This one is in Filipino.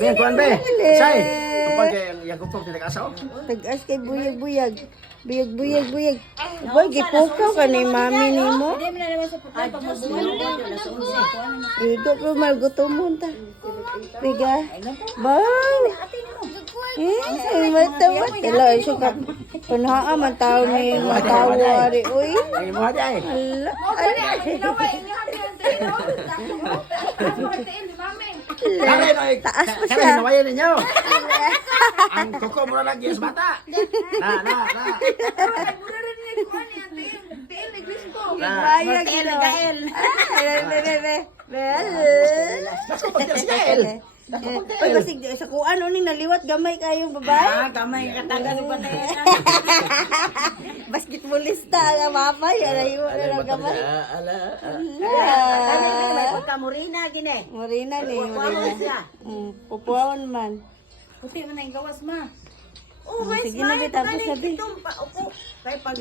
Ben, kuan be. Say. Kapag yung gupong tinag-asaw. Tag-as kay buyag-buyag. Buyag. Boy, gipukaw ka ni mami ni mo. Hindi mo na naman sa putay pag magbubuhan yun. Nasa unsa. Igo pero malgutomon ta. Biga. Boy. Ay, matawat. Hello, sukat. Panhaa man tao ni matawari. Uy. Ay mo hadi ay. Ala. Kare no. Taas pa Kare siya. no wayan ninyo. Ang kuko mo na lagi sa bata. Na. Bayag ilo. Uy, basig sa kuan uning naliwat gamay kayong babae. Kamay katagal ba tayo? Basketballista nga mapay, alayo na lang gamay. Pagkamurina gini. Morina ni, morina. Pupuawan man. Puti man na yung gawas ma. Sige na, be, tapos sabi. Upo. Kaya pag